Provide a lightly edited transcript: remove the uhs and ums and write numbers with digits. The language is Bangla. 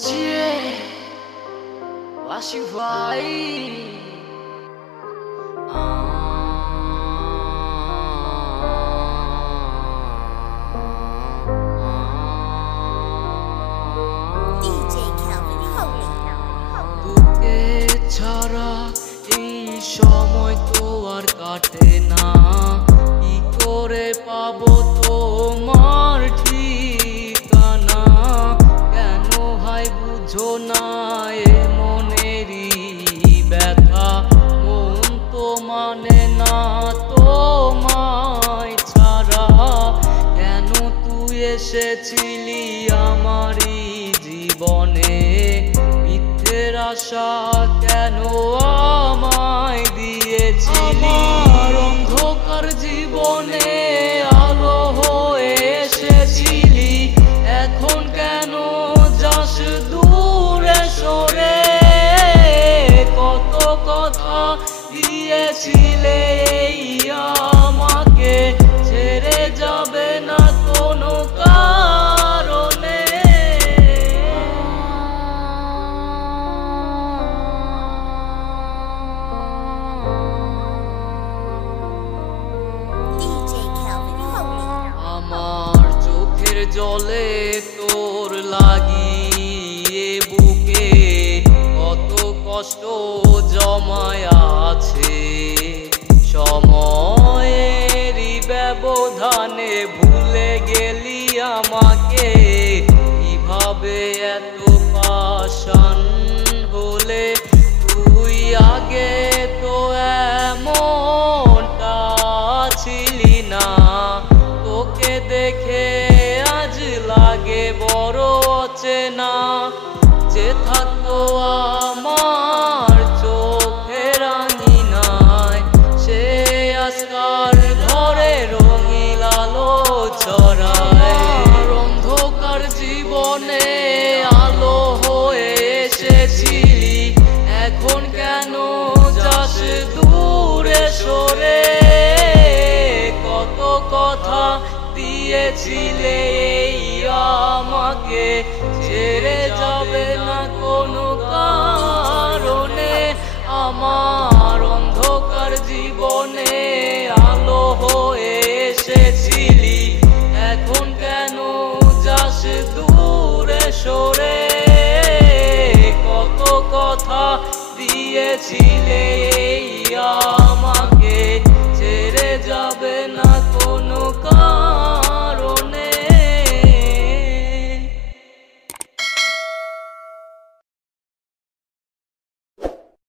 Yeah, wash you vai. DJ Calvin Holy. তোকে ছাড়া এই সময় তো আর কাটে না। কি করে পাবো তোমার ঠিকানা? কেন হাই বুঝো না এ মনেরই ব্যথা? মন তো মানে না তোমায় ছাড়া। কেন তুই এসেছিলি আমারই জীবনে? মিথ্যের আশা কেন আমায় দিয়েছিলি? অন্ধকার জীবনে আলো হয়ে এসেছিলি, এখন কেন যাস দূরে সরে? কত কথা দিয়েছিলে এই আমাকে, ছেড়ে যাবে না কোনো কারণে। DJ Calvin Holy. আমার চোখের জলে তোর লাগিয়ে বুকে কত কষ্ট জমায় আছে। সময়েরই ব্যবধানে ভুলে গেলি আমাকে। কিভাবে এত পাষাণ হলে তুই? আগে তো এমনটা ছিলি না। তোকে দেখে আজ লাগে বড় অচেনা। যে থাকতো আমার চোখের আঙিনায়, সে আজকার ঘরে রঙিন আলো ছড়ায়। অন্ধকার জীবনে আলো হয়ে এসেছিলি, এখন কেন যাস দূরে সরে? কত কথা দিয়েছিলে এই আমাকে, ছেড়ে যাবে না কোনো কারণে। আমার অন্ধকার জীবনে আলো হয়ে এসেছিলি, এখন কেন যাস দূরে সরে? কত কথা দিয়েছিলে এই আমাকে, ছেড়ে যাবে না